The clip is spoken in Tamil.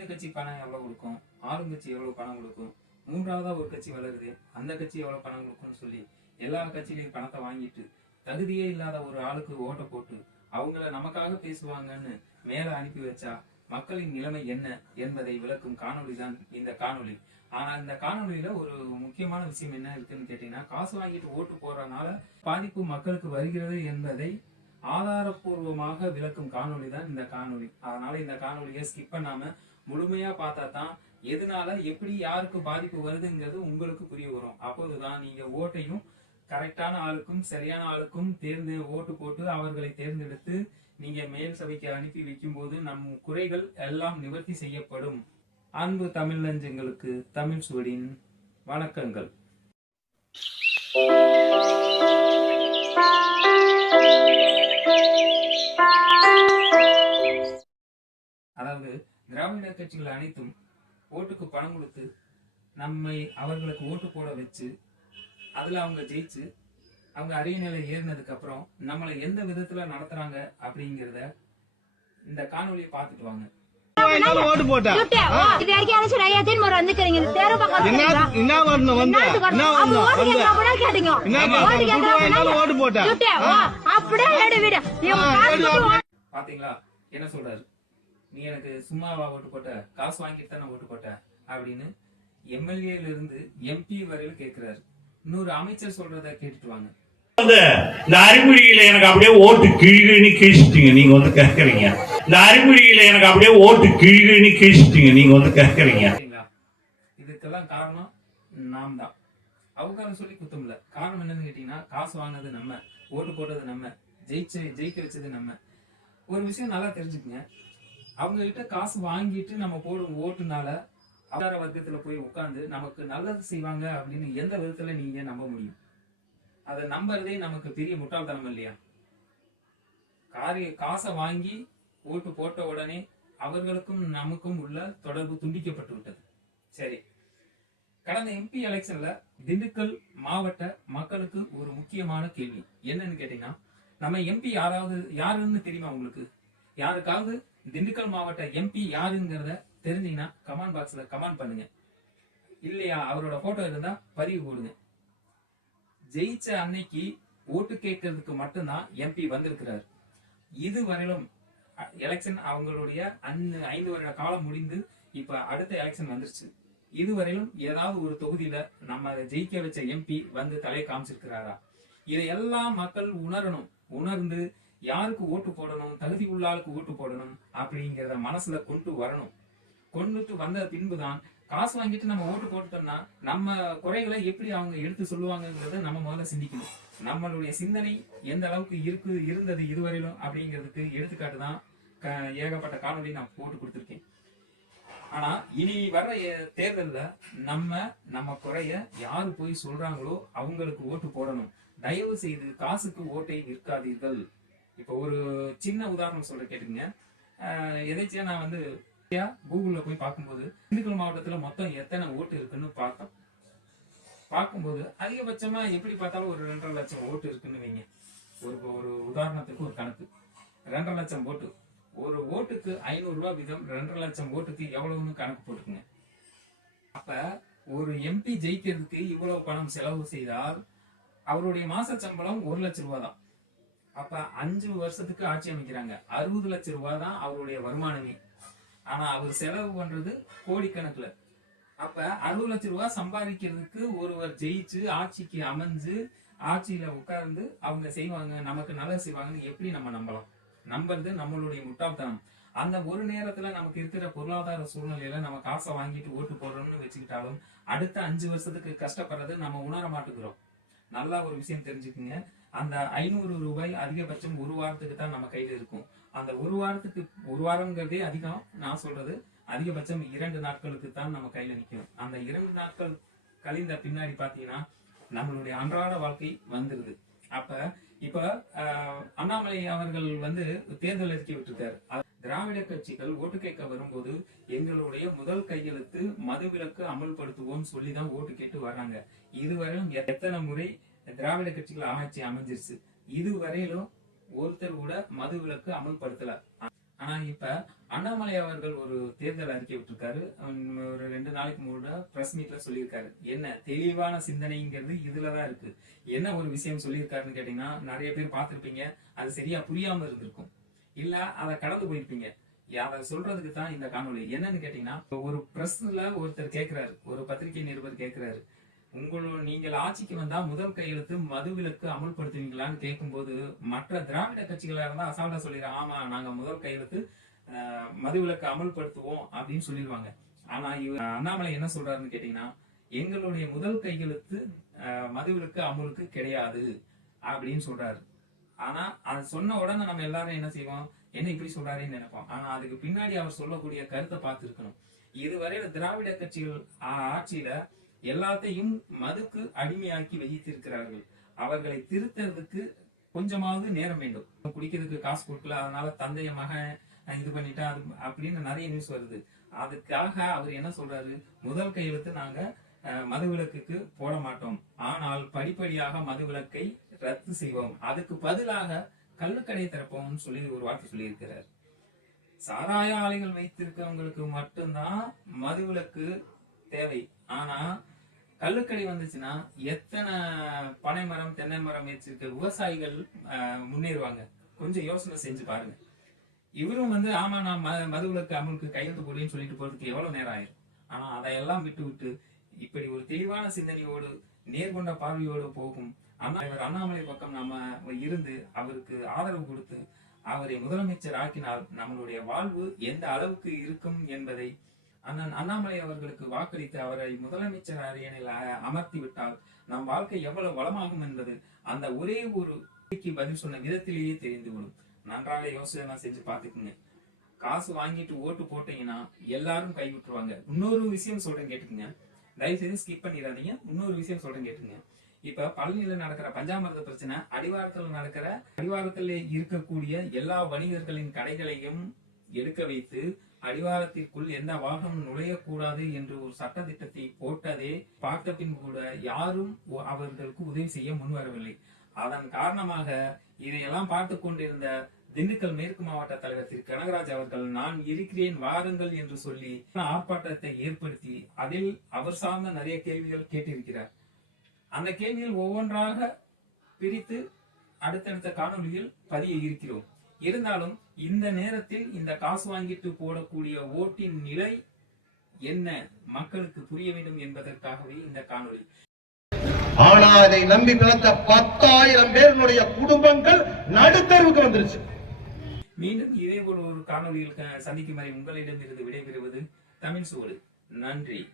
இந்த கட்சி பணம் எவ்வளவு கொடுக்கும்? ஆளுங்கட்சி எவ்வளவு பணம் கொடுக்கும்? மூன்றாவதா ஒரு கட்சி வளருது. அந்த கட்சி எவ்வளவு பணம் கொடுக்கும்னு சொல்லி எல்லா கட்சியிலையும் பணத்தை வாங்கிட்டு தகுதியே இல்லாத ஒரு ஆளுக்கு ஓட்டை போட்டு அவங்கள நமக்காக பேசுவாங்கன்னு மேல அனுப்பி வச்சா மக்களின் நிலைமை என்ன என்பதை விளக்கும் காணொலி தான் இந்த காணொலி ஆனா இந்த காணொலியில ஒரு முக்கியமான விஷயம் என்ன இருக்குன்னு கேட்டீங்கன்னா காசு வாங்கிட்டு ஓட்டு போறதுனால பாதிப்பு மக்களுக்கு வருகிறது என்பதை ஆதாரப்பூர்வமாக விளக்கும் காணொளி தான் இந்த காணொலி அதனால இந்த காணொலியை ஸ்கிப் பண்ணாம முழுமையா பார்த்தா தான் எதனால எப்படி யாருக்கு பாதிப்பு வருதுங்கிறது உங்களுக்கு புரிய வரும். அப்போதுதான் நீங்க ஓட்டையும் கரெக்டான ஆளுக்கும் சரியான ஆளுக்கும் தேர்ந்து ஓட்டு போட்டு அவர்களை தேர்ந்தெடுத்து நீங்க மேல் சபைக்கு அனுப்பி வைக்கும் போது நம் குறைகள் எல்லாம் நிவர்த்தி செய்யப்படும். அன்பு தமிழ் நஞ்சங்களுக்கு தமிழ் சுவடின் வணக்கங்கள். திராவிட கட்சிகள் அனைத்தும் ஓட்டுக்கு பணம் கொடுத்து நம்மை அவர்களுக்கு ஓட்டு போட வச்சு அதுல அவங்க ஜெயிச்சு அவங்க அரியணையில ஏறினதுக்கு அப்புறம் நம்மளை எந்த விதத்துல நடத்துறாங்க அப்படிங்கிறத இந்த காணொளியை பார்த்துட்டு வாங்க. ஓட்டு போட்டா இது வரைக்கும் யாரும் சொல்லி, ஐயா, திரும்ப வந்துக்கிறீங்க. இந்த தெரு பக்கம் என்ன வரணும் வந்த? கூட கேட்டீங்க. ஓட்டு போட்டா அப்படியே. பாத்தீங்களா? என்ன சொல்றாரு? நீ எனக்கு சும்மாவா ஓட்டு போட்ட? காசு வாங்கிட்டு தானே ஓட்டு போட்ட? அப்படின்னு எம்எல்ஏல இருந்து எம்பி வரையிலும் கேக்குறாரு. இன்னொரு அமைச்சர் சொல்றத கேட்டுட்டு வாங்க. இந்த அறிகுறியில எனக்கு அப்படியே ஓட்டு கிழிகிழின்னு கிழிச்சிட்டீங்க. நீங்க வந்து கேட்கறீங்க இந்த அறிகுறியில எனக்கு அப்படியே ஓட்டு கிழிகிழின்னு கிழிச்சிட்டீங்க. நீங்க வந்து கேட்கறீங்க இதுக்கெல்லாம் காரணம் நாம் தான் அவகாரம் சொல்லி குத்தம் இல்ல காரணம் என்னன்னு கேட்டீங்கன்னா காசு வாங்கினது நம்ம ஓட்டு போட்டது நம்ம ஜெயிச்ச ஜெயிக்க வச்சது நம்ம. ஒரு விஷயம் நல்லா தெரிஞ்சுக்கங்க. அவங்க கிட்ட காசு வாங்கிட்டு நம்ம போடும் ஓட்டுனால அதிகார வர்க்கத்துல போய் உட்காந்து நமக்கு நல்லது செய்வாங்க அப்படின்னு எந்த விதத்துல நீங்க நம்ப முடியும்? அதை நம்புறதே நமக்கு பெரிய முட்டாள்தனம் இல்லையா? காரிய காசை வாங்கி ஓட்டு போட்ட உடனே அவர்களுக்கும் நமக்கும் உள்ள தொடர்பு துண்டிக்கப்பட்டு விட்டது. சரி. கடந்த எம்பி எலெக்ஷன்ல திண்டுக்கல் மாவட்ட மக்களுக்கு ஒரு முக்கியமான கேள்வி. என்னன்னு கேட்டீங்கன்னா நம்ம எம்பி யாராவது யாருன்னு தெரியுமா உங்களுக்கு? யாருக்காவது திண்டுக்கல் மாவட்ட எம்பி யாருங்கிறத தெரிஞ்சீங்கன்னா கமெண்ட் பாக்ஸ்ல கமெண்ட் பண்ணுங்க. இல்லையா? அவரோட போட்டோ இருந்தா பதிவு போடுங்க. ஜெயிச்ச அன்னைக்கு ஓட்டு கேட்கறதுக்கு மட்டும்தான் எம்பி வந்திருக்கிறார். இதுவரையிலும் எலெக்ஷன் அவங்களுடைய அன்னு ஐந்து வருட காலம் முடிந்து இப்ப அடுத்த எலெக்ஷன் வந்துருச்சு. இதுவரையிலும் ஏதாவது ஒரு தொகுதியில நம்ம ஜெயிக்க வச்ச எம்பி வந்து தலையை காமிச்சிருக்கிறாரா? இதையெல்லாம் மக்கள் உணரணும். உணர்ந்து யாருக்கு ஓட்டு போடணும்? தகுதி உள்ள ஆளுக்கு ஓட்டு போடணும் அப்படிங்கிறத மனசுல கொண்டு வரணும். கொண்டுட்டு வந்த பின்புதான் காசு வாங்கிட்டு நம்ம ஓட்டு போட்டுட்டோம்னா நம்ம குறைகளை எப்படி அவங்க எடுத்து சொல்லுவாங்கங்கிறத நம்ம முதல்ல சிந்திக்கணும். நம்மளுடைய சிந்தனை எந்த அளவுக்கு இருக்கு இருந்தது இதுவரையிலும் அப்படிங்கிறதுக்கு எடுத்துக்காட்டு தான் க- ஏகப்பட்ட காணொலி நான் போட்டு கொடுத்துருக்கேன். ஆனா இனி வர்ற தேர்தலில் நம்ம நம்ம குறைய யாரு போய் சொல்றாங்களோ அவங்களுக்கு ஓட்டு போடணும். தயவு செய்து காசுக்கு ஓட்டை விற்காதீர்கள் இப்போ ஒரு சின்ன உதாரணம் சொல்ல கேட்டுங்க எதாச்சியா நான் வந்து கூகுள்ல போய் பார்க்கும்போது திண்டுக்கல் மாவட்டத்துல மொத்தம் எத்தனை ஓட்டு இருக்குன்னு பார்த்தோம் பார்க்கும்போது அதிகபட்சமா எப்படி பார்த்தாலும் ஒரு ரெண்டரை லட்சம் ஓட்டு இருக்குன்னு வைங்க. ஒரு ஒரு உதாரணத்துக்கு ஒரு கணக்கு. ரெண்டரை லட்சம் ஓட்டு. ஒரு ஓட்டுக்கு ஐநூறு ரூபாய் வீதம் ரெண்டரை லட்சம் ஓட்டுக்கு எவ்வளவுன்னு கணக்கு போட்டுக்குங்க. அப்ப ஒரு எம்பி ஜெயிக்கிறதுக்கு இவ்வளவு பணம் செலவு செய்தால் அவருடைய மாச சம்பளம் ஒரு லட்சம் ரூபாய் தான் அப்ப அஞ்சு வருஷத்துக்கு ஆட்சி அமைக்கிறாங்க. அறுபது லட்சம் ரூபாய் தான் அவருடைய வருமானமே. ஆனா அவர் செலவு பண்றது கோடிக்கணக்குல. அப்ப அறுபது லட்சம் ரூபாய் சம்பாதிக்கிறதுக்கு ஒருவர் ஜெயிச்சு ஆட்சிக்கு அமைஞ்சு ஆட்சியில உட்கார்ந்து அவங்க செய்வாங்க நமக்கு நல்லது செய்வாங்கன்னு எப்படி நம்ம நம்பலாம்? நம்புறது நம்மளுடைய முட்டாள்தனம். அந்த ஒரு நேரத்துல நமக்கு இருக்கிற பொருளாதார சூழ்நிலையில நம்ம காசை வாங்கிட்டு ஓட்டு போடுறோம்னு வச்சுக்கிட்டாலும் அடுத்த அஞ்சு வருஷத்துக்கு கஷ்டப்படுறது நம்ம உணர மாட்டேங்கிறோம். நல்லா ஒரு விஷயம் தெரிஞ்சுக்குங்க. அந்த ஐநூறு ரூபாய் அதிகபட்சம் ஒரு வாரத்துக்கு தான் நம்ம கையில இருக்கும். அந்த ஒரு வாரத்துக்கு ஒரு வாரம்ங்கிறதே அதிகம். நான் சொல்றது அதிகபட்சம் இரண்டு நாட்களுக்கு தான் நம்ம கையில நிற்கும் அந்த இரண்டு நாட்கள் கழிந்த பின்னாடி பார்த்தீங்கன்னா நம்மளுடைய அன்றாட வாழ்க்கை வந்துருது. அப்ப இப்ப ஆஹ், அண்ணாமலை அவர்கள் வந்து தேர்தல் அறிக்கை விட்டுருக்காரு திராவிட கட்சிகள் ஓட்டு கேட்க வரும்போது எங்களுடைய முதல் கையெழுத்து மதுவிலக்கு அமல்படுத்துவோம் சொல்லிதான் ஓட்டு கேட்டு வர்றாங்க. இதுவரையிலும் எத்தனை முறை திராவிட கட்சிகள் ஆட்சி அமைஞ்சிருச்சு. இதுவரையிலும் ஒருத்தர் கூட மது விலக்கு அமல்படுத்தல. ஆனா இப்ப அண்ணாமலை அவர்கள் ஒரு தேர்தல் அறிக்கை விட்டுருக்காரு. ஒரு ரெண்டு நாளைக்கு முன்னாடி பிரஸ் மீட்ல சொல்லியிருக்காரு. என்ன தெளிவான சிந்தனைங்கிறது இதுலதான் இருக்கு. என்ன ஒரு விஷயம் சொல்லியிருக்காருன்னு கேட்டீங்கன்னா நிறைய பேர் பார்த்திருப்பீங்க. அது சரியா புரியாம இருந்திருக்கும். இல்ல அதை கடந்து போயிருப்பீங்க. அதை சொல்றதுக்கு தான் இந்த காணொலி என்னன்னு கேட்டீங்கன்னா ஒரு பிரஸ்ல ஒருத்தர் கேட்கிறாரு ஒரு பத்திரிகை நிருபர் கேட்கிறாரு உங்களோட நீங்கள் ஆட்சிக்கு வந்தா முதல் கையெழுத்து மதுவிலக்கு அமல்படுத்துவீங்களான்னு கேட்கும்போது மற்ற திராவிட கட்சிகளாக இருந்தா அசால்ட்டா சொல்லிடுறேன் ஆமா நாங்க முதல் கையெழுத்து மதுவிலக்கு அமல்படுத்துவோம் அப்படின்னு சொல்லிடுவாங்க ஆனா இவர் அண்ணாமலை என்ன சொல்றாருன்னு கேட்டீங்கன்னா எங்களுடைய முதல் கையெழுத்து மதுவிலக்கு அமுலுக்கு கிடையாது அப்படின்னு சொல்றாரு. ஆனா அது சொன்ன உடனே நம்ம எல்லாரும் என்ன செய்வோம்? என்ன இப்படி சொல்றாருன்னு நினைப்போம். ஆனா அதுக்கு பின்னாடி அவர் சொல்லக்கூடிய கருத்தை பார்த்துருக்கணும். இதுவரையில திராவிட கட்சிகள் ஆட்சியில எல்லாத்தையும் மதுக்கு அடிமையாக்கி வைத்திருக்கிறார்கள் அவர்களை திருத்தறதுக்கு கொஞ்சமாவது நேரம் வேண்டும். குடிக்கிறதுக்கு காசு கொடுக்கல அதனால தந்தைய மகன் இது பண்ணிட்டா அது அப்படின்னு நிறைய நியூஸ் வருது. அதுக்காக அவர் என்ன சொல்றாரு? முதல் கையெழுத்து நாங்க மது மதுவிலக்குக்கு போட மாட்டோம். ஆனால் படிப்படியாக மதுவிலக்கை ரத்து செய்வோம். அதுக்கு பதிலாக கள்ளுக்கடை திறப்போம்னு சொல்லி ஒரு வார்த்தை சொல்லியிருக்கிறார். சாராய ஆலைகள் வைத்திருக்கவங்களுக்கு மட்டும்தான் மதுவிலக்கு தேவை. ஆனா கல்லுக்கடி வந்துச்சுன்னா எத்தனை பனை மரம் தென்னை மரம் வச்சிருக்க விவசாயிகள் முன்னேறுவாங்க. கொஞ்சம் யோசனை செஞ்சு பாருங்க. இவரும் வந்து ஆமா நான் ம- மதுவிலக்கு அமலுக்கு கையெழுத்து போடுன்னு சொல்லிட்டு போறதுக்கு எவ்வளவு நேரம் ஆயிரும்? ஆனா அதையெல்லாம் விட்டு விட்டு இப்படி ஒரு தெளிவான சிந்தனையோடு நேர்கொண்ட பார்வையோடு போகும் அண்ணா இவர் அண்ணாமலை பக்கம் நம்ம இருந்து அவருக்கு ஆதரவு கொடுத்து அவரை முதலமைச்சர் ஆக்கினால் நம்மளுடைய வாழ்வு எந்த அளவுக்கு இருக்கும் என்பதை அண்ணன் அண்ணாமலை அவர்களுக்கு வாக்களித்து அவரை முதலமைச்சர் அரியணையில் அமர்த்திவிட்டால் அமர்த்தி விட்டால் நம் வாழ்க்கை எவ்வளவு வளமாகும் என்பது அந்த ஒரே ஒரு பதில் சொன்ன விதத்திலேயே தெரிந்துவிடும் நன்றாக யோசனை செஞ்சு பார்த்துக்குங்க. காசு வாங்கிட்டு ஓட்டு போட்டீங்கன்னா எல்லாரும் கை விட்டுருவாங்க. இன்னொரு விஷயம் சொல்றேன் கேட்டுக்குங்க. தயவு செய்து ஸ்கிப் பண்ணிடாதீங்க. இன்னொரு விஷயம் சொல்றேன் கேட்டுங்க இப்ப பழனியில நடக்கிற பஞ்சாமிரத பிரச்சனை அடிவாரத்தில் நடக்கிற அடிவாரத்தில் இருக்கக்கூடிய எல்லா வணிகர்களின் கடைகளையும் எடுக்க வைத்து அடிவாரத்திற்குள் எந்த வாகனம் நுழையக்கூடாது என்று ஒரு சட்ட திட்டத்தை போட்டதே பார்த்த பின் கூட யாரும் அவர்களுக்கு உதவி செய்ய முன்வரவில்லை அதன் காரணமாக இதையெல்லாம் பார்த்து கொண்டிருந்த திண்டுக்கல் மேற்கு மாவட்ட தலைவர் திரு. கனகராஜ் அவர்கள் நான் இருக்கிறேன் வாருங்கள் என்று சொல்லி ஆர்ப்பாட்டத்தை ஏற்படுத்தி அதில் அவர் சார்ந்த நிறைய கேள்விகள் கேட்டிருக்கிறார். அந்த கேள்விகள் ஒவ்வொன்றாக பிரித்து அடுத்தடுத்த காணொளியில் பதிய இருக்கிறோம். இருந்தாலும் இந்த நேரத்தில் இந்த காசு வாங்கிட்டு போடக்கூடிய ஓட்டின் நிலை என்ன மக்களுக்கு புரிய வேண்டும் என்பதற்காகவே இந்த காணொளி. ஆனா அதை நம்பி பிறந்த பத்தாயிரம் பேருடைய குடும்பங்கள் நடுத்தருவுக்கு வந்துருச்சு. மீண்டும் இதே போல ஒரு காணொளியில் க- சந்திக்கும் வரை உங்களிடமிருந்து விடைபெறுவது தமிழ் சூழல் நன்றி.